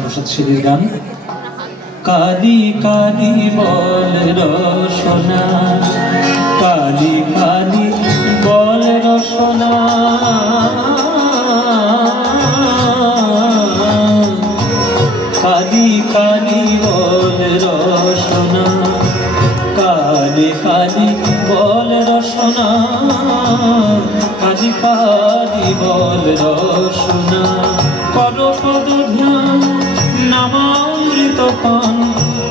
প্রসাদ সেনের গান। কালি কালি বল রসনা, কালি কালি বল রসনা, কালি কালি বল রসনা, কালি কালি বল রসনা, কালি কালি বল রসনা। কর পদ ধ্যান নামামৃত পান,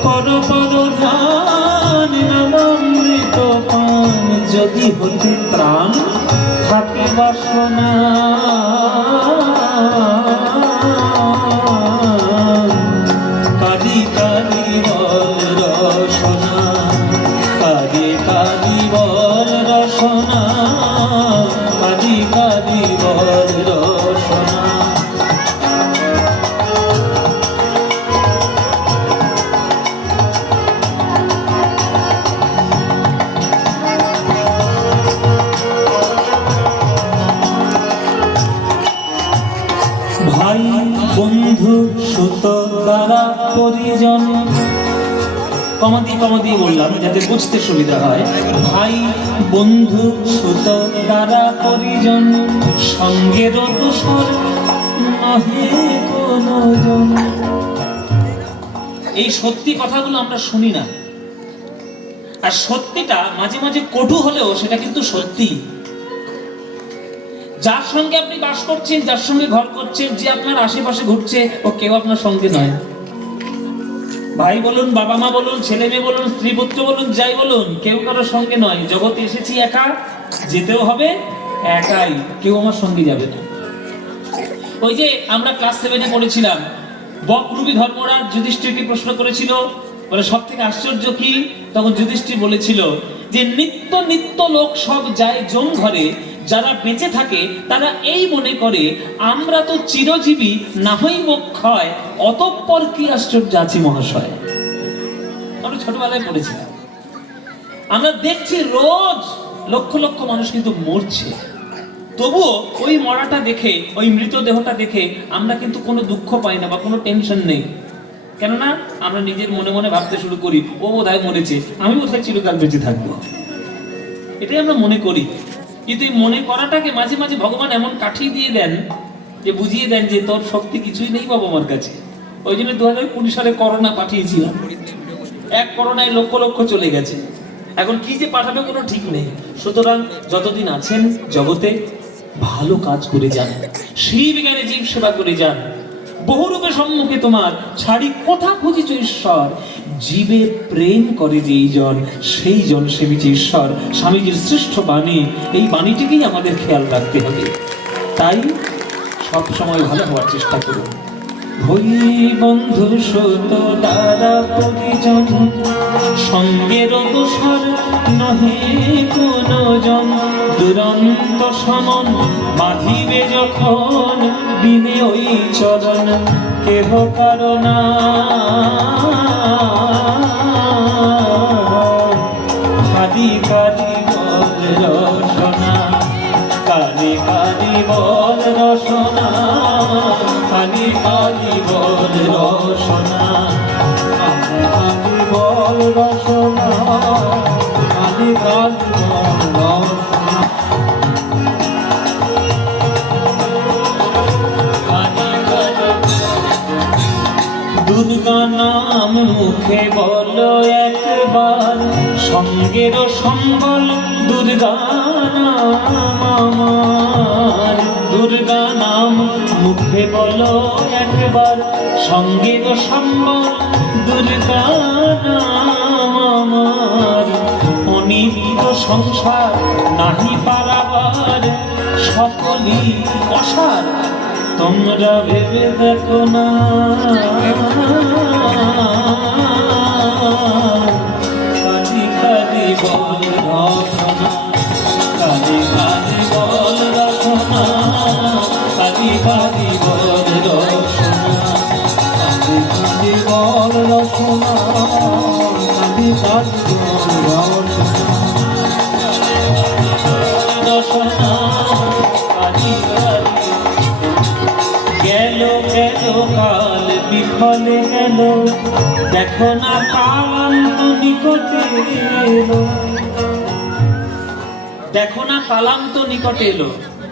কর পদ ধ্যান নামামৃত পান, যদি হতে প্রাণ থাকে বাসনা। কালি কালি বল রসনা, কালি কালি বল রসনা, কালি কালি বল রসনা। ভাই বন্ধু সুত দ্বারা পরিজন, কমা দিয়ে বললাম যাতে বুঝতে সুবিধা হয়। ভাই বন্ধু সুত দ্বারা পরিজন, সঙ্গের দোসর নহে কোনো জন। এই সত্যি কথাগুলো আমরা শুনি না, আর সত্যিটা মাঝে মাঝে কটু হলেও সেটা কিন্তু সত্যি। যার সঙ্গে আপনি বাস করছেন, যার সঙ্গে ঘর করছেন, যে আপনার আশেপাশে ঘুরছে, ও কেউ আপনার সঙ্গে নয়। ভাই বলুন, বাবা মা বলুন, ছেলে মেয়ে বলুন, স্ত্রী পুত্র বলুন, যাই বলুন, কেউ কারোর সঙ্গে নয়। জগতে এসেছি একা, যেতেও হবে একাই, কেউ আমার সঙ্গে যাবে না। ওই যে আমরা ক্লাস 7-এ পড়েছিলাম, বকরূপী ধর্মরাজ যুধিষ্ঠিরকে প্রশ্ন করেছিল, বলে সব থেকে আশ্চর্য কি? তখন যুধিষ্ঠির বলেছিল যে নিত্য নিত্য লোক সব যায় জন ঘরে, যারা বেঁচে থাকে তারা এই মনে করে আমরা তো চিরজীবী, না হইব ক্ষয়, অতঃপর কি আশ্চর্য আছি মহাশয়। আমরা ছোটবেলায় পড়েছিলাম। আমরা দেখছি রোজ লক্ষ লক্ষ মানুষ কিন্তু মরছে, তবুও ওই মরাটা দেখে, ওই মৃতদেহটা দেখে আমরা কিন্তু কোনো দুঃখ পাই না বা কোনো টেনশন নেই। কেননা আমরা নিজের মনে মনে ভাবতে শুরু করি, ও বোধহয় মরেছে, আমি বোধহয় চিরকাল বেঁচে থাকবো। এটাই আমরা মনে করি। কিন্তু এই মনে করাটাকে মাঝে মাঝে ভগবান এমন কাঠিয়ে দিয়ে দেন যে বুঝিয়ে দেন যে তোর শক্তি কিছুই নেই বাবা আমার কাছে। ওই জন্য 2019 সালে করোনা পাঠিয়েছিলাম, এক করোনায় লক্ষ লক্ষ চলে গেছে, এখন কি যে পাঠাবে কোনো ঠিক নেই। সুতরাং যতদিন আছেন জগতে ভালো কাজ করে যান, শিব জ্ঞানে জীব সেবা করে যান। বহুরূপে সম্মুখে তোমার ছাড়ি কোথা খুঁজিছ ঈশ্বর, জীবে প্রেম করে যেই জন, সেই জন সেবিছে ঈশ্বর। স্বামীজির শ্রেষ্ঠ বাণী, এই বাণীটিকেই আমাদের খেয়াল রাখতে হবে। তাই সব সময় ভালো হওয়ার চেষ্টা করুন। হই বন্ধু সুত দ্বারা পরিজন, সঙ্গের দোসর নহে কোনো জন। দুরন্ত সমন বাঁধিবে যখন, বিনে ওই চরণ কেহ কারণা। কালি কালি বল রসনা, কালি কালি বল রসনা, কালি কালি বল রসনা, কালি কালি বল রসনা, কালি কালি বল রসনা। দুর্গা নাম মুখে বলো একবার, সঙ্গের সম্বল দুর্গা নাম আমার। দুর্গা নাম মুখে বলো একবার, সঙ্গের সম্বল দুর্গা নাম আমার। অনিত্য সংসার নাহি পারাবার, সকলই অসার তোমরা ভেবে দেখো না। কালি কালি বল রসনা, কালি কালি বল রসনা, কালি কালি বল রসনা, কালি কালি বল রসনা, কালি কালি বল রসনা, কালি কালি। গেল গেল কাল বিফলে গেল, দেখো না কালান্ত নিকটে এলো। দেখো না কালান্ত নিকটে এলো।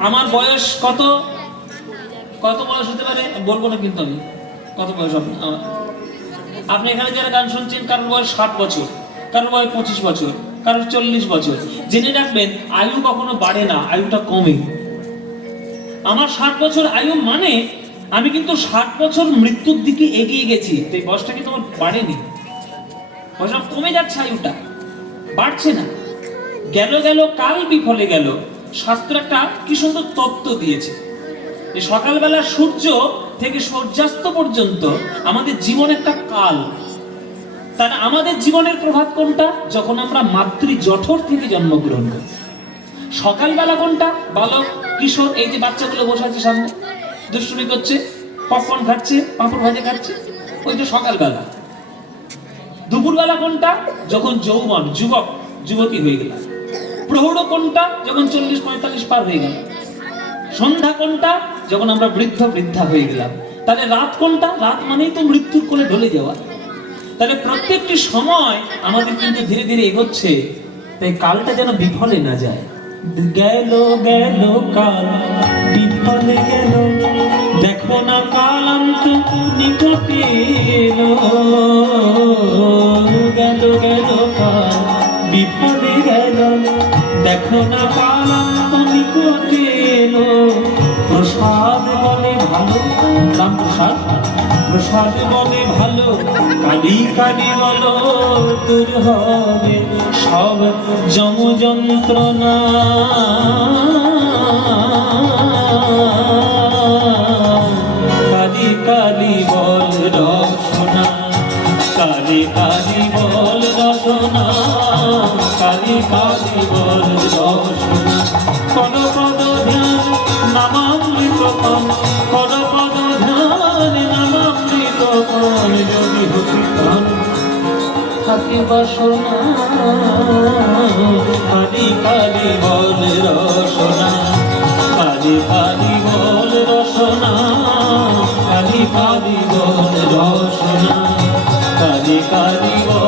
আমার বয়স কত কত বয়স হতে পারে বলবো না, কিন্তু আমি কত বয়স আমার। আপনি এখানে যারা গান শুনছেন, কারোর বয়স 7 বছর, কারোর বয়স 25 বছর, কারোর 40 বছর। জেনে রাখবেন, আয়ু কখনো বাড়ে না, আয়ুটা কমে। আমার 60 বছর আয়ু মানে আমি কিন্তু 60 বছর মৃত্যুর দিকে এগিয়ে গেছি। তো এই বয়সটা কিন্তু আমার বাড়েনি, বয়সটা কমে যাচ্ছে, আয়ুটা বাড়ছে না। গেল গেল কাল বিফলে গেল। শাস্ত্র একটা কি সুন্দর তত্ত্ব দিয়েছে। এই সকালবেলা সূর্য থেকে সূর্যাস্ত পর্যন্ত আমাদের জীবন একটা কাল। তাহলে আমাদের জীবনের প্রভাত কোনটা? যখন আমরা মাতৃ জঠর থেকে জন্মগ্রহণ করি। সকালবেলা কোনটা? বালক কিশোর, এই যে বাচ্চাগুলো বসে আছে সামনে, দুষ্টুমি করছে, পপকর্ন খাচ্ছে, পাঁপড় ভাজা খাচ্ছে, ওই তো সকালবেলা। দুপুরবেলা কোনটা? যখন যৌবন, যুবক যুবতী হয়ে গেল। প্রৌঢ় কোনটা? যখন 40-45 পার হয়ে গেল। সন্ধ্যা কোনটা? যখন আমরা বৃদ্ধ বৃদ্ধা হয়ে গেলাম। তাহলে রাত কোনটা? রাত মানেই তো মৃত্যুর কোলে ঢলে যাওয়া। তাহলে প্রত্যেকটি সময় আমাদের কিন্তু ধীরে ধীরে এগোচ্ছে, তাই কালটা যেন বিফলে না যায়। গেল গেল কাল বিফলে গেল, দেখো না কালান্ত নিকটে এলো। গেল গেল কাল বিফলে গেল, দেখো না কালান্ত নিকটে এলো। প্রসাদ বলে ভালো, রাম প্রসাদ, প্রসাদ বলে ভালো, কালি কালি বলো দূর হবে সব যম যন্ত্রণা। কালি কালি বল রসনা, কালি কালি বল রসনা, কালি কালি বল রসনা। পদ পদ ধ্যান নামামৃত পান, পদ পদ ধ্যান নামামৃত পান, যদি হতে পান থাকে বাসনা। কালি কালি বল রসনা, কালি কালি বল রসনা, কালি কালি বল রসনা, কালি কালি বল